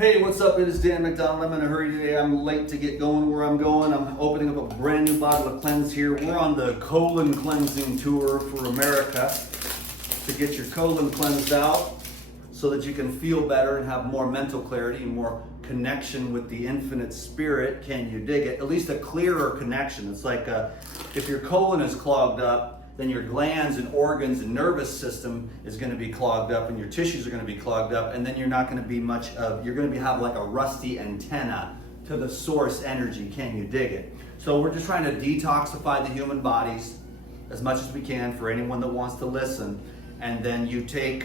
Hey, what's up? It is Dan McDonald. I'm in a hurry today. I'm late to get going where I'm going. I'm opening up a brand new bottle of cleanse here. We're on the colon cleansing tour for America to get your colon cleansed out so that you can feel better and have more mental clarity and more connection with the infinite spirit. Can you dig it? At least a clearer connection. It's like if your colon is clogged up, then your glands and organs and nervous system is going to be clogged up and your tissues are going to be clogged up, and then you're not going to be much of, you're going to have like a rusty antenna to the source energy. Can you dig it? So we're just trying to detoxify the human bodies as much as we can for anyone that wants to listen. And then you take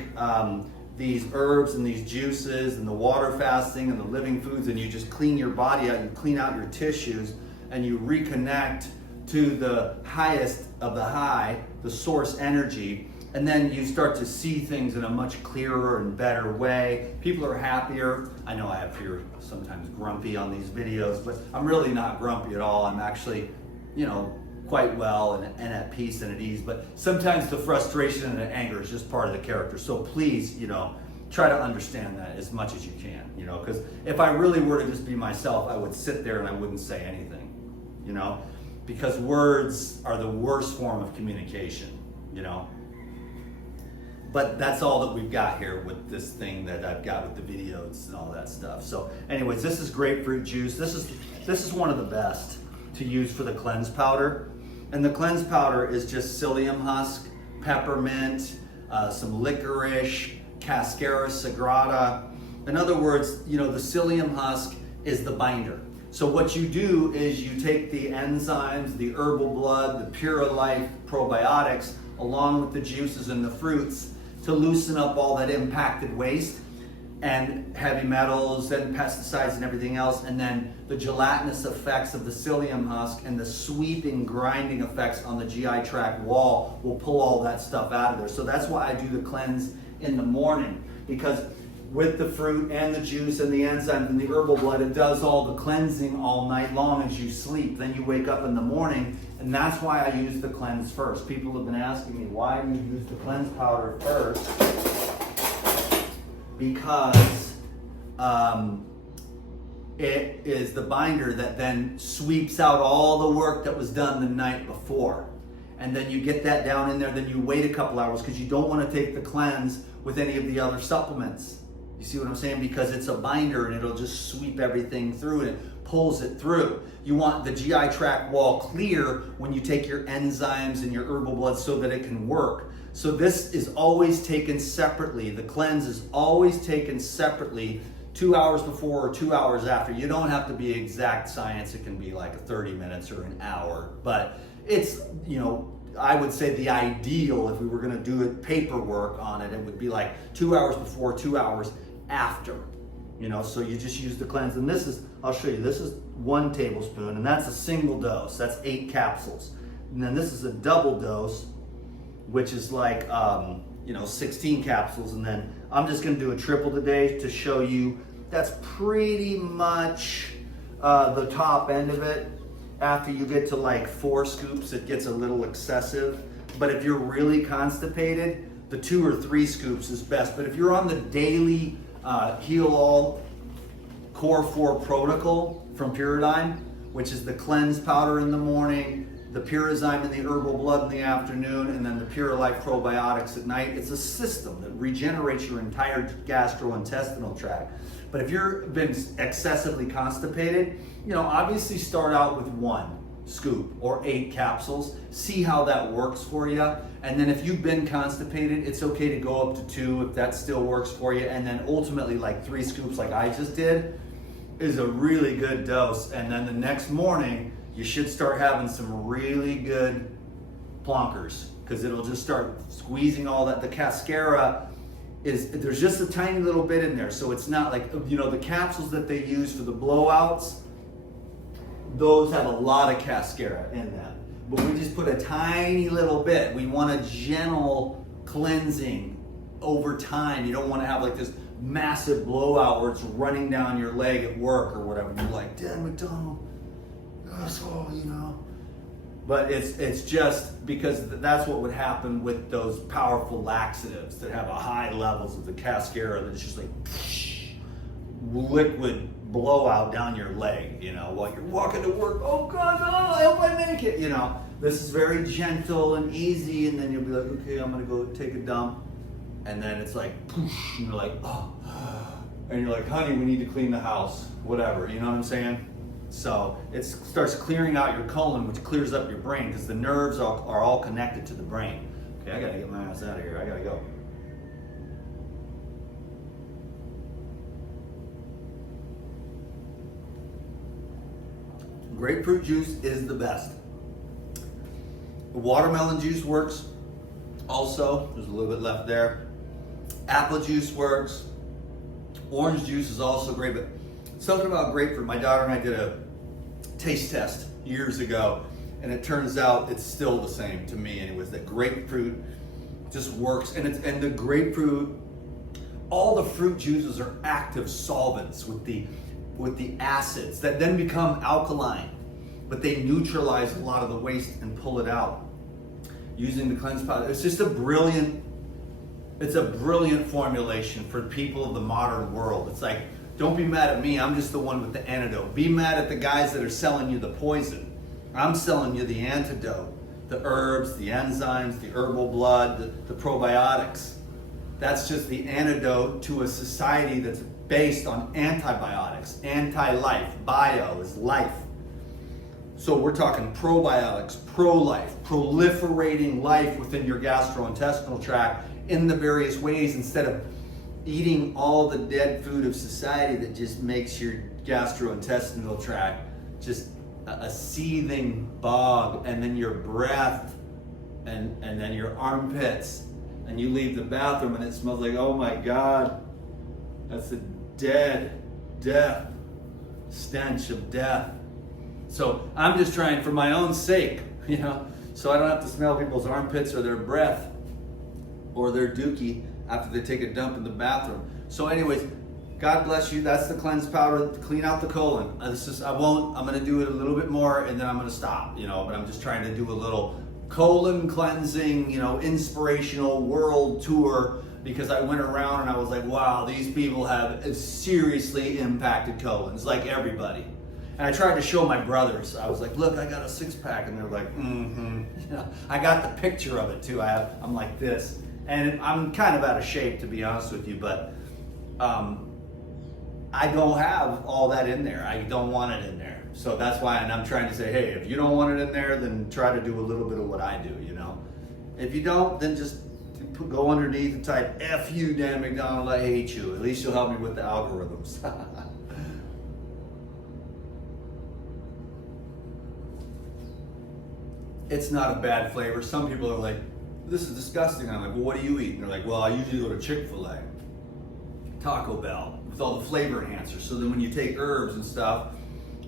these herbs and these juices and the water fasting and the living foods, and you just clean your body out, you clean out your tissues, and you reconnect to the highest of the high, the source energy, and then you start to see things in a much clearer and better way. People are happier. I know I appear sometimes grumpy on these videos, but I'm really not grumpy at all. I'm actually, quite well and at peace and at ease, but sometimes the frustration and the anger is just part of the character. So please, try to understand that as much as you can, because if I really were to just be myself, I would sit there and I wouldn't say anything, because words are the worst form of communication, But that's all that we've got here with this thing that I've got with the videos and all that stuff. So anyways, this is grapefruit juice. This is one of the best to use for the cleanse powder. And the cleanse powder is just psyllium husk, peppermint, some licorice, cascara sagrada. In other words, the psyllium husk is the binder. So what you do is you take the enzymes, the herbal blood, the Pure Life probiotics, along with the juices and the fruits to loosen up all that impacted waste and heavy metals and pesticides and everything else. And then the gelatinous effects of the psyllium husk and the sweeping, grinding effects on the GI tract wall will pull all that stuff out of there. So that's why I do the cleanse in the morning, because with the fruit and the juice and the enzymes and the herbal blood, it does all the cleansing all night long as you sleep. Then you wake up in the morning, and that's why I use the cleanse first. People have been asking me, why do you use the cleanse powder first? Because it is the binder that then sweeps out all the work that was done the night before. And then you get that down in there, then you wait a couple hours because you don't want to take the cleanse with any of the other supplements. You see what I'm saying? Because it's a binder and it'll just sweep everything through and it pulls it through. You want the GI tract wall clear when you take your enzymes and your herbal blood so that it can work. So this is always taken separately. The cleanse is always taken separately, 2 hours before or 2 hours after. You don't have to be exact science. It can be like 30 minutes or an hour. But it's, I would say the ideal, if we were going to do it paperwork on it, it would be like 2 hours before, 2 hours after. So you just use the cleanse. And this is, I'll show you, this is 1 tablespoon, and that's a single dose. That's 8 capsules. And then this is a double dose, which is like 16 capsules. And then I'm just going to do a triple today to show you that's pretty much the top end of it. After you get to like 4 scoops, it gets a little excessive. But if you're really constipated, the 2 or 3 scoops is best. But if you're on the daily Heal All Core 4 protocol from Puradyne, which is the cleanse powder in the morning, the Purazyme and the herbal blood in the afternoon, and then the Pure Life probiotics at night, it's a system that regenerates your entire gastrointestinal tract. But if you've been excessively constipated, obviously start out with 1 scoop or 8 capsules. See how that works for you. And then if you've been constipated, it's okay to go up to 2 if that still works for you. And then ultimately like 3 scoops like I just did is a really good dose. And then the next morning, you should start having some really good plonkers, because it'll just start squeezing all that. The cascara there's just a tiny little bit in there. So it's not like, the capsules that they use for the blowouts, those have a lot of cascara in them. But we just put a tiny little bit. We want a gentle cleansing over time. You don't want to have like this massive blowout where it's running down your leg at work or whatever. You're like, Dan McDonald, asshole, But it's just because that's what would happen with those powerful laxatives that have a high levels of the cascara, that it's just like liquid blowout down your leg, while you're walking to work. Oh God, I hope I make it, This is very gentle and easy, and then you'll be like, okay, I'm gonna go take a dump. And then it's like, poosh, and you're like, oh. And you're like, honey, we need to clean the house, whatever, you know what I'm saying? So it starts clearing out your colon, which clears up your brain, because the nerves are all connected to the brain. Okay, I gotta get my ass out of here, I gotta go. Grapefruit juice is the best. Watermelon juice works also. There's a little bit left there. Apple juice works. Orange juice is also great, but something about grapefruit. My daughter and I did a taste test years ago, and it turns out it's still the same to me anyways, that grapefruit just works. And the grapefruit, all the fruit juices are active solvents with the acids that then become alkaline, but they neutralize a lot of the waste and pull it out using the cleanse powder. It's just a brilliant formulation for people of the modern world. It's like, don't be mad at me, I'm just the one with the antidote. Be mad at the guys that are selling you the poison. I'm selling you the antidote, the herbs, the enzymes, the herbal blood, the probiotics. That's just the antidote to a society that's based on antibiotics, anti-life. Bio is life. So we're talking probiotics, pro-life, proliferating life within your gastrointestinal tract in the various ways, instead of eating all the dead food of society that just makes your gastrointestinal tract just a seething bog, and then your breath and then your armpits, and you leave the bathroom and it smells like, oh my God, that's the death stench of death. So I'm just trying for my own sake, so I don't have to smell people's armpits or their breath or their dookie after they take a dump in the bathroom. So anyways, God bless you. That's the cleanse powder to clean out the colon. I'm going to do it a little bit more, and then I'm going to stop, but I'm just trying to do a little colon cleansing, inspirational world tour, because I went around and I was like, wow, these people have seriously impacted colons, like everybody. And I tried to show my brothers. I was like, look, I got a 6-pack. And they're like, I got the picture of it too. I'm like this. And I'm kind of out of shape, to be honest with you, but I don't have all that in there. I don't want it in there. So that's why, and I'm trying to say, hey, if you don't want it in there, then try to do a little bit of what I do, If you don't, then just go underneath and type, F you, Dan McDonald, I hate you. At least you'll help me with the algorithms. It's not a bad flavor. Some people are like, this is disgusting. I'm like, well, what do you eat? And they're like, well, I usually go to Chick-fil-A, Taco Bell, with all the flavor enhancers. So then when you take herbs and stuff,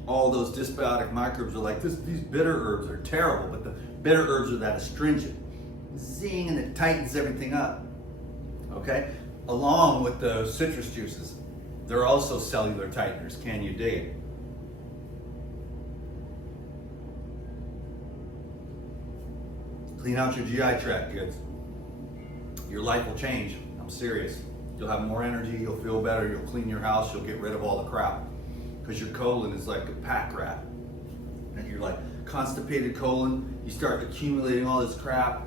all those dysbiotic microbes are like, these bitter herbs are terrible, but the bitter herbs are that astringent. Zing, and it tightens everything up. Okay? Along with the citrus juices. They're also cellular tighteners. Can you dig it? Clean out your GI tract, kids. Your life will change. I'm serious. You'll have more energy, you'll feel better, you'll clean your house, you'll get rid of all the crap. Because your colon is like a pack rat. And you're like constipated colon, you start accumulating all this crap,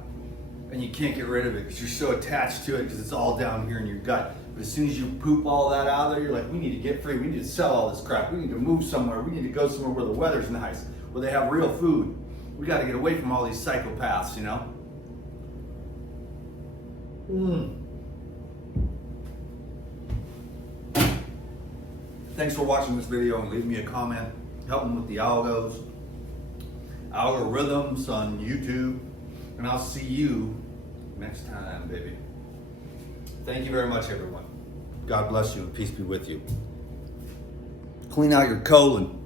and you can't get rid of it because you're so attached to it because it's all down here in your gut. But as soon as you poop all that out of there, you're like, we need to get free, we need to sell all this crap, we need to move somewhere, we need to go somewhere where the weather's nice, where they have real food. We got to get away from all these psychopaths, Thanks for watching this video, and leave me a comment. Help them with the algorithms on YouTube. And I'll see you next time, baby. Thank you very much, everyone. God bless you, and peace be with you. Clean out your colon.